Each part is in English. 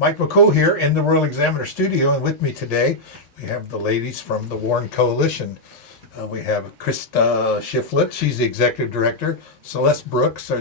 Mike McCool here in the Royal Examiner studio, and with me today we have the ladies from the Warren Coalition. We have Christa Shifflett, she's the executive director. Celeste Brooks,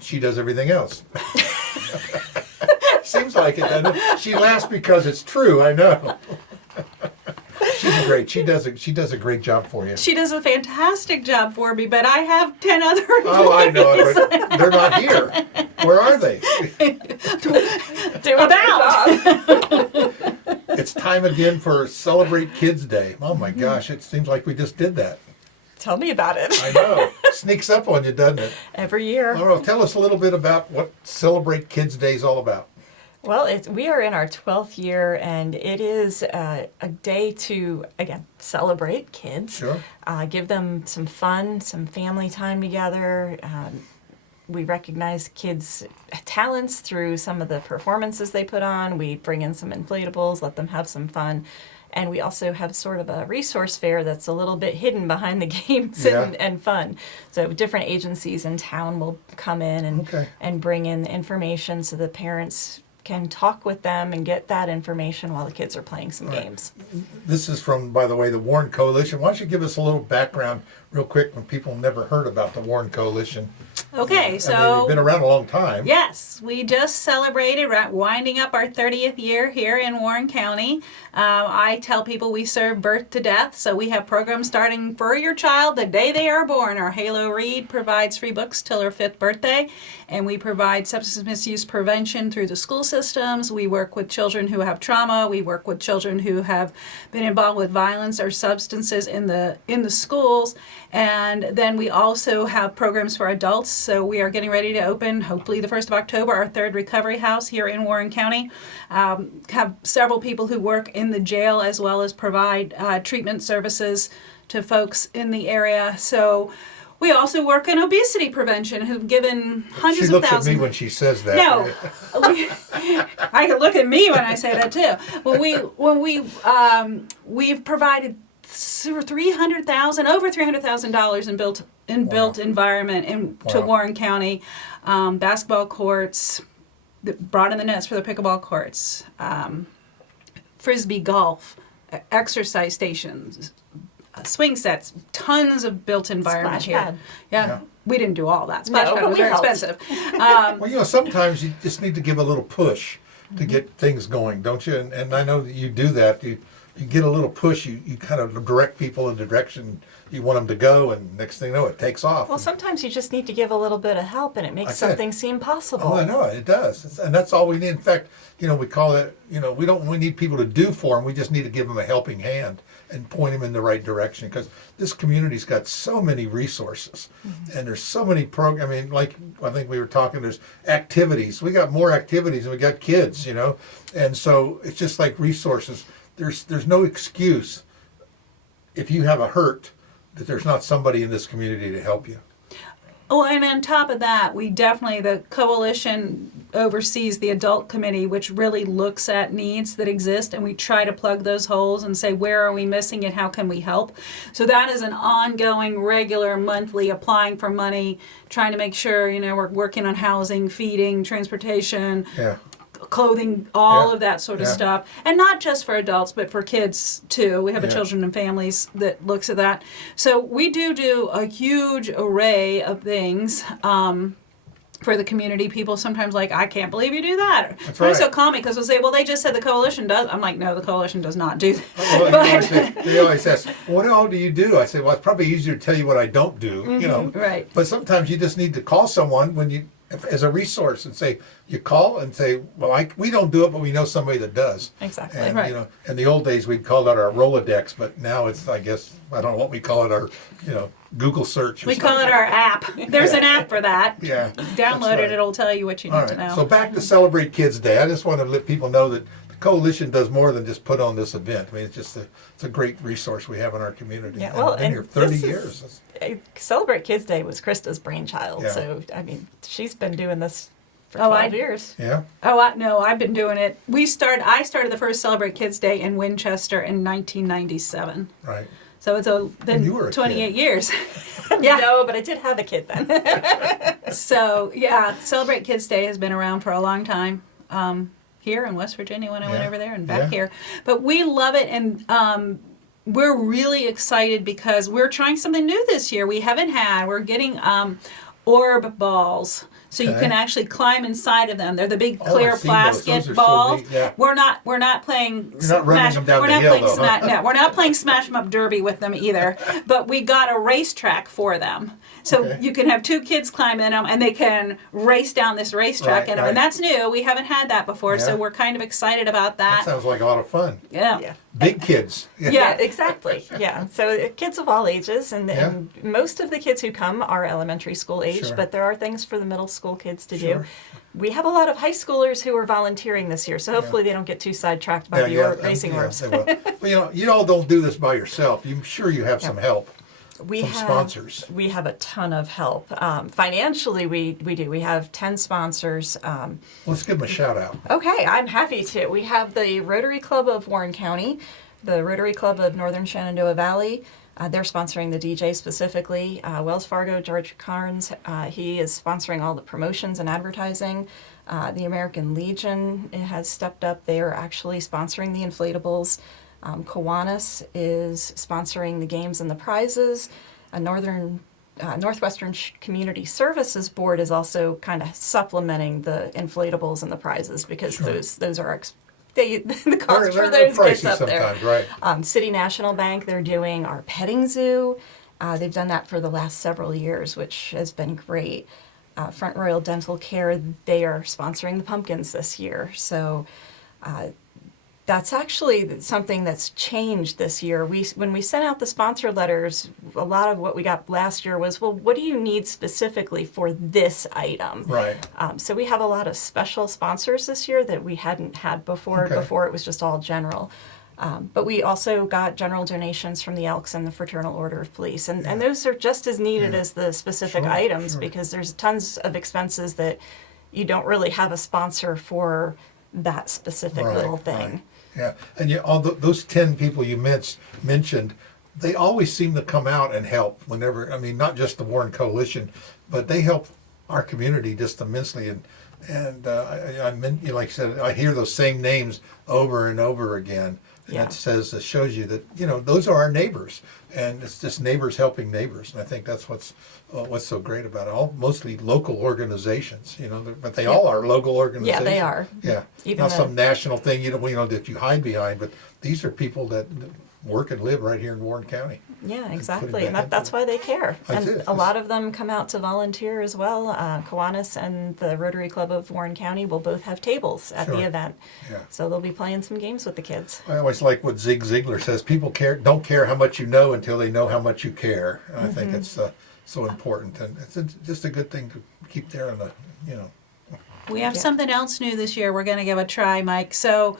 she does everything else. Seems like it, doesn't it? She laughs because it's true, I know. She's great. She does a great job for you. She does a fantastic job for me, but I have 10 other employees. Oh, I know, but they're not here. Where are they? Do without. It's time again for Celebrate Kids Day. Oh my gosh, it seems like we just did that. Tell me about it. I know. Sneaks up on you, doesn't it? Every year. All right, tell us a little bit about what Celebrate Kids Day is all about. Well, we are in our 12th year, and it is a day to, again, celebrate kids. Sure. Give them some fun, some family time together. We recognize kids' talents through some of the performances they put on. We bring in some inflatables, let them have some fun. And we also have sort of a resource fair that's a little bit hidden behind the games and fun. So different agencies in town will come in and bring in information so the parents can talk with them and get that information while the kids are playing some games. This is from, by the way, the Warren Coalition. Why don't you give us a little background real quick when people never heard about the Warren Coalition? Okay, so... I mean, you've been around a long time. Yes, we just celebrated winding up our 30th year here in Warren County. I tell people we serve birth to death, so we have programs starting for your child the day they are born. Our Halo Read provides free books till their 5th birthday, and we provide substance misuse prevention through the school systems. We work with children who have trauma. We work with children who have been involved with violence or substances in the schools. And then we also have programs for adults. So we are getting ready to open, hopefully the 1st of October, our 3rd recovery house here in Warren County. Have several people who work in the jail as well as provide treatment services to folks in the area. So we also work in obesity prevention, who've given hundreds of thousands. She looks at me when she says that. No, I can look at me when I say that too. We've provided over $300,000 in built environment to Warren County, basketball courts, brought in the nets for the pickleball courts, frisbee golf, exercise stations, swing sets, tons of built environment Splash pad. here. Yeah. We didn't do all that. Splash pad was very expensive. Well, sometimes you just need to give a little push to get things going, don't you? And I know that you do that. You get a little push, you kind of direct people in the direction you want them to go, and next thing you know, it takes off. Well, sometimes you just need to give a little bit of help, and it makes something seem possible. Oh, I know, it does. And that's all we need. In fact, we call it, we need people to do for them. We just need to give them a helping hand and point them in the right direction, because this community's got so many resources, and there's so many programs. I mean, like I think we were talking, there's activities. We got more activities than we got kids, and so it's just like resources. There's no excuse if you have a hurt that there's not somebody in this community to help you. Oh, and on top of that, the coalition oversees the adult committee, which really looks at needs that exist, and we try to plug those holes and say, where are we missing it? How can we help? So that is an ongoing, regular, monthly applying for money, trying to make sure, we're working on housing, feeding, transportation. Yeah. Clothing, all of that sort of stuff. And not just for adults, but for kids too. We have a children and families that looks at that. So we do a huge array of things for the community. People sometimes I can't believe you do that. That's right. I'm so calming because they'll say, well, they just said the coalition does. I'm like, no, the coalition does not do that. Well, they always ask, what all do you do? I say, well, it's probably easier to tell you what I don't do, Right. But sometimes you just need to call someone as a resource and say, you call and say, well, we don't do it, but we know somebody that does. Exactly. And, right. In the old days, we'd call that our Rolodex, but now it's, I guess, I don't know what we call it, our, Google search. We call it our app. There's an app for that. Yeah. Download it, it'll tell you what you need to know. So back to Celebrate Kids Day. I just want to let people know that the Coalition does more than just put on this event. I mean, it's a great resource we have in our community. Yeah, well, and been here 30 years. Celebrate Kids Day was Christa's brainchild. Yeah. So, I mean, she's been doing this for 12 years. Yeah. No, I've been doing it. I started the first Celebrate Kids Day in Winchester in 1997. Right. So it's been 28 years. Yeah. No, but I did have a kid then. So, Celebrate Kids Day has been around for a long time. here in West Virginia when I went Yeah. over there and back Yeah. here. But we love it, and we're really excited because we're trying something new this year. We haven't had. We're getting orb balls. So you Okay. can actually climb inside of them. They're the big Oh, clear I've seen those. Those plastic are so balls. neat, yeah. We're not playing. You're not running them down we're the not hill, playing though, huh? No, we're not playing smash 'em up derby with them either. But we got a racetrack for them, so Okay. you can have two kids climb in them, and they can race down this racetrack Right, in them. right. And that's new. We haven't had that before, so Yeah. we're kind of excited about That that. sounds like a lot of fun. Yeah. Yeah. Big kids. Yeah. Exactly. Yeah. So kids of all ages, and most of the kids who come are elementary school age, Sure. but there are things for the middle school kids to Sure. do. We have a lot of high schoolers who are volunteering this year, so hopefully they don't get too sidetracked by racing orbs. They will. But you all don't do this by yourself. I'm sure you have some help. We Some have sponsors. We have a ton of help. Financially, we do. We have 10 sponsors. Let's give them a shout out. Okay, I'm happy to. We have the Rotary Club of Warren County, the Rotary Club of Northern Shenandoah Valley. They're sponsoring the DJ specifically. Wells Fargo, George Carnes, he is sponsoring all the promotions and advertising. The American Legion has stepped up. They are actually sponsoring the inflatables. Kiwanis is sponsoring the games and the prizes. Northwestern Community Services Board is also kind of supplementing the inflatables and the prizes because those are the cost for They're those gets pricey up there. sometimes, right? City National Bank, they're doing our petting zoo. They've done that for the last several years, which has been great. Front Royal Dental Care, they are sponsoring the pumpkins this year. So that's actually something that's changed this year. When we sent out the sponsor letters, a lot of what we got last year was, well, what do you need specifically for this item? Right. So we have a lot of special sponsors this year that we hadn't had before. Okay. Before it was just all general. But we also got general donations from the Elks and the Fraternal Order of Police. And those are just as needed as the specific Sure, items sure. because there's tons of expenses that you don't really have a sponsor for that specific little thing. Right. Yeah, and all those 10 people you mentioned, they always seem to come out and help whenever. I mean, not just the Warren Coalition, but they help our community just immensely. And like I said, I hear those same names over and over again. And Yeah. it shows you that those are our neighbors, and it's just neighbors helping neighbors. And I think that's what's so great about it. All mostly local organizations, but they all are local organizations. Yeah, they are. Yeah, Even not the- some national thing that you hide behind, but these are people that work and live right here in Warren County. Yeah, put exactly. it And back that's why they care. That's And it. a lot of them come out to volunteer as well. Kiwanis and the Rotary Club of Warren County will both have tables at Sure. the event. Yeah. So they'll be playing some games with the kids. I always like what Zig Ziglar says: people don't care how much you know until they know how much you care. And I think it's so important, and it's just a good thing to keep there on the. We have Yeah. something else new this year we're going to give a try, Mike. So,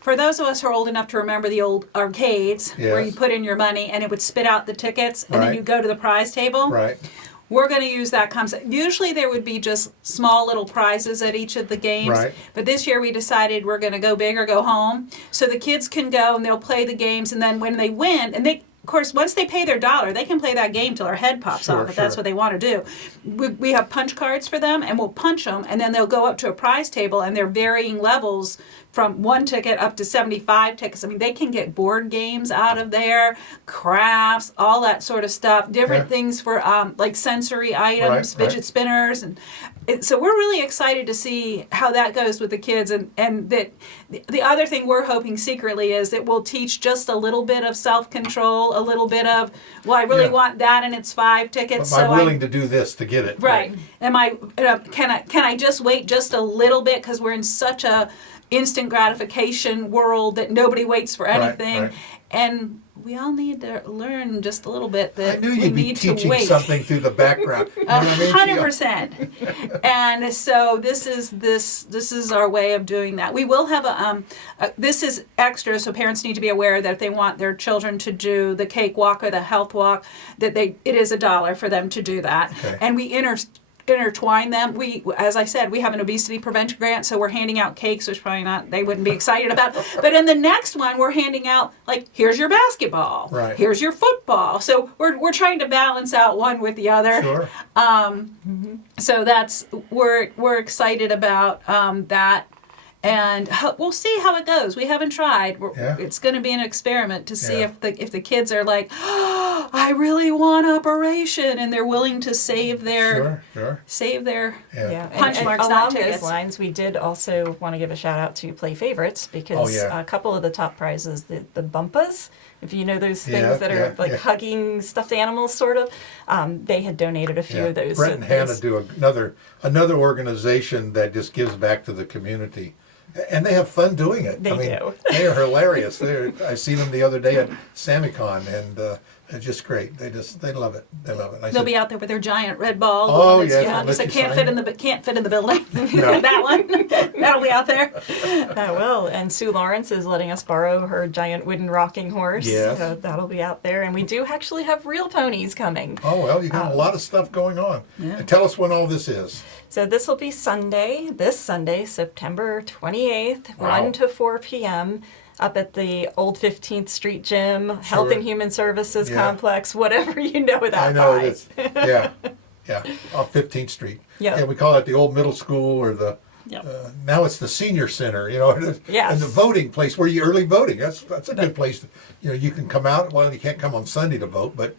for those of us who are old enough to remember the old arcades where Yes. you put in your money and it would spit out the tickets and then Right. you go to the prize table, Right. we're going to use that concept. Usually there would be just small little prizes at each of the games, Right. but this year we decided we're going to go big or go home. So the kids can go and they'll play the games, and then when they win, and they, of course, once they pay their $1, they can play that game till their head pops Sure, off if that's sure. what they want to do. We have punch cards for them, and we'll punch them, and then they'll go up to a prize table, and they're varying levels from 1 ticket up to 75 tickets. I mean, they can get board games out of there, crafts, all that sort of stuff, different Yeah. things for like sensory items, Right, fidget spinners, and so we're really excited to see how that goes with the kids. And that the other thing we're hoping secretly is that we'll teach just a little bit of self-control, a little bit of, well, I really Yeah. want that, and it's 5 tickets. But I'm so willing to do this to get it. Right. Am I? Can I just wait just a little bit because we're in such a instant gratification world that nobody waits for Right, anything, right. and we all need to learn just a little bit that I knew we you'd be need to teaching wait. something through the background. You know what I mean? 100%. And so this is our way of doing that. We will have this is extra, so parents need to be aware that if they want their children to do the cake walk or the health walk, that it is $1 for them to do that. Okay. And we intertwine them. As I said, we have an obesity prevention grant, so we're handing out cakes, which probably they wouldn't be excited about. But in the next one, we're handing out, like, here's your basketball, Right. here's your football. So we're trying to balance out one with the other. Sure. So we're excited about that. And we'll see how it goes. We haven't tried. Yeah. It's going to be an experiment to see Yeah. if the kids are like, oh, I really want operation, and they're willing to save their Yeah. punch and marks, along not those tickets. lines, we did also want to give a shout out to Play Favorites because Oh, yeah. a couple of the top prizes, the Bumpas, if you know those things Yeah, that yeah, are like yeah. hugging stuffed animals, sort of, they had donated a few of those. Brett So and Hannah those- do another organization that just gives back to the community. And they have fun doing it. They do. They are hilarious. I seen them the other day at SammyCon, and they're just great. They love it. They love it. I They'll said, be out there with their giant red ball. the Oh, one that's, yeah, just let that you can't sign fit in the building. No. That one. That'll be out there. Well, and Sue Lawrence is letting us borrow her giant wooden rocking horse. Yes. So that'll be out there. And we do actually have real ponies coming. Oh, well, you got a lot of stuff going on. Yeah. And tell us when all this is. So this will be this Sunday, September 28th, Wow. 1 to 4 p.m. up at the old 15th Street Gym, Health Sure. and Human Services Yeah. Complex, whatever you know that I know by. it's yeah, off 15th Street. Yeah. Yeah, we call it the old middle school or the. Yep. Now it's the senior center, Yes. and the voting place where you early voting. That's a good place. You can come out. Well, you can't come on Sunday to vote, but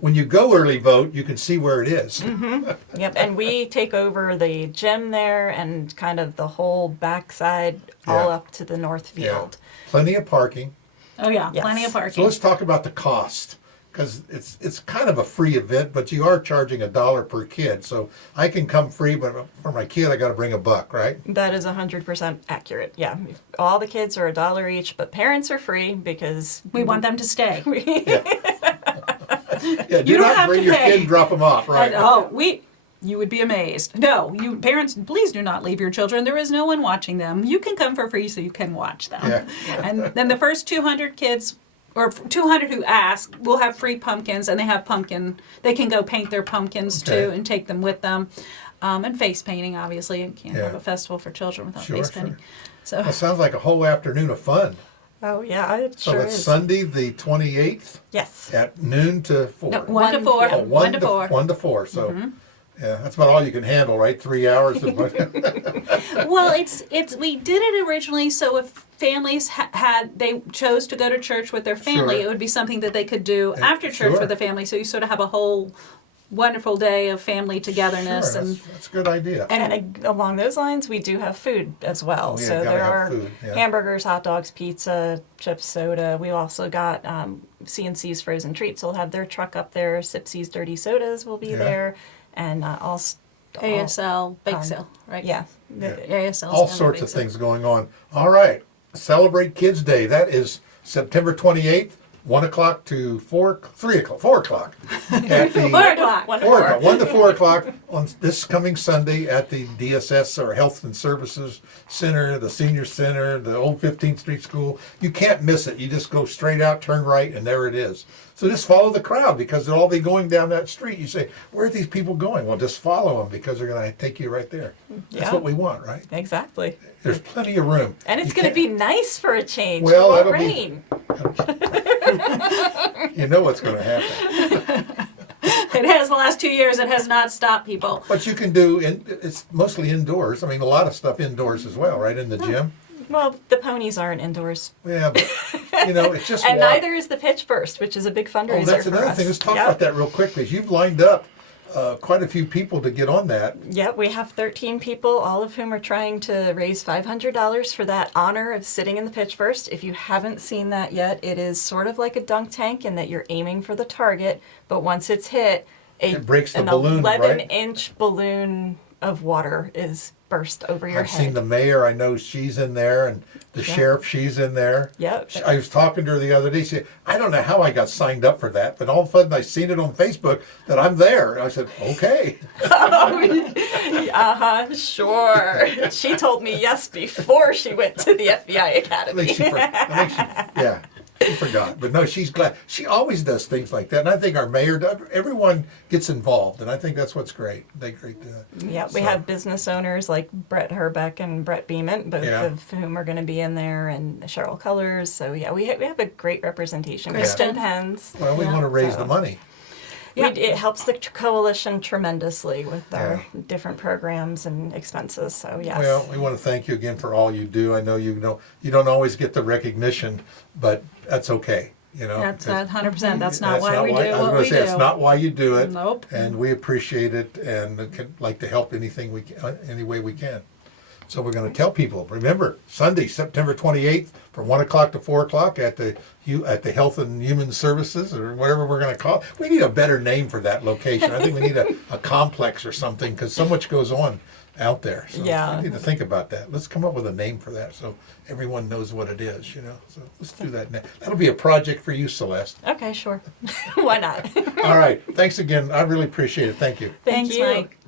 when you go early vote, you can see where it is. Mm-hmm. Yep, and we take over the gym there and kind of the whole backside all Yeah. up to the north Yeah, field. plenty of parking. Oh yeah, Yes. plenty of So parking. let's talk about the cost, because it's kind of a free event, but you are charging $1 per kid. So I can come free, but for my kid, I got to bring $1, right? That is 100% accurate. Yeah, all the kids are $1 each, but parents are free because We want them to stay. Yeah, do You don't not have bring to your pay. kid and drop them off, right? You would be amazed. No, you parents, please do not leave your children. There is no one watching them. You can come for free so you can watch them. Yeah. And then the first 200 kids, or 200 who ask, will have free pumpkins, and they can go paint their pumpkins too Okay. and take them with them. And face painting, obviously. You can't have Yeah. a festival for children without Sure, face painting. So That sounds like a whole afternoon of fun. Oh yeah, it So sure it's is. Sunday, the 28th, Yes. at noon to 4. no, 1 to 4. Yeah, 1 to 4. 1 to 4. So, yeah, that's about all you can handle, right? 3 hours. Well, it's we did it originally so if families they chose to go to church with their family, Sure. it would be something that they could do Yeah, after church sure. with the family. So you sort of have a whole wonderful day of family togetherness Sure, that's a good idea. And along those lines, we do have food as well. Oh, yeah, So gotta there have are food, yeah. hamburgers, hot dogs, pizza, chips, soda. We also got CNC's Frozen Treats. Will have their truck up there. Sipsy's Dirty Sodas will be Yeah. there, and ASL bake sale, right? yeah. ASL. All sorts of things going on. All right. Celebrate Kids Day. That is September 28th, 1 o'clock to 4 o'clock. At the 4 o'clock. 1 to 4 4. o'clock, 1 to 4 o'clock on this coming Sunday at the DSS, or Health and Services Center, the Senior Center, the old 15th Street School. You can't miss it. You just go straight out, turn right, and there it is. So just follow the crowd, because they'll all be going down that street. You say, where are these people going? Well, just follow them, because they're going to take you right there. That's Yeah. what we want, right? Exactly. There's plenty of room. And it's You going to can't- be nice for a change. Well, It won't that'll be- rain. You know what's going to happen. It has the last 2 years. It has not stopped people. But you can do, it's mostly indoors. I mean, a lot of stuff indoors as well, right? In the gym. Well, the ponies aren't indoors. Yeah, but, it's just And walk. neither is the Pitch Burst, which is a big fundraiser Oh, that's for another us. thing. Let's talk Yep. about that real quick, because you've lined up quite a few people to get on that. Yep, we have 13 people, all of whom are trying to raise $500 for that honor of sitting in the Pitch Burst. If you haven't seen that yet, it is sort of like a dunk tank in that you're aiming for the target, but once it's hit, It breaks the an balloon, right? 11-inch balloon of water is burst over your I've head. seen the mayor. I know she's in there, and the sheriff, she's in there. Yep. I was talking to her the other day. She said, I don't know how I got signed up for that, but all of a sudden I seen it on Facebook that I'm there. I said, okay. Sure. She told me yes before she went to the FBI I Academy. think she forgot. But no, she's glad. She always does things like that. And I think our mayor, everyone gets involved. And I think that's what's great. They great. Yeah, we So- have business owners like Brett Herbeck and Brett Beeman, both Yeah. of whom are going to be in there, and Cheryl Colors. So yeah, we have a great representation. Kristen. Kristen Pens. Well, we Yeah. want to raise So- the money. Yep. It helps the coalition tremendously with our Yeah. different programs and expenses. So yes. Well, we want to thank you again for all you do. I know you don't always get the recognition, but that's okay. You know, That's 'cause 100%. That's not that's why we do I was what gonna we say, do. it's not why you do it. Nope. And we appreciate it and like to help anything we can, any way we can. So we're going to tell people, remember, Sunday, September 28th, from 1 o'clock to 4 o'clock at the Health and Human Services, or whatever we're going to call it. We need a better name for that location. I think we need a complex or something, because so much goes on out there. So Yeah. we need to think about that. Let's come up with a name for that so everyone knows what it is, you know. So let's do that now. That'll be a project for you, Celeste. Okay, sure. Why not? All right. Thanks again. I really appreciate it. Thank you. Thank Thanks, you. Mike.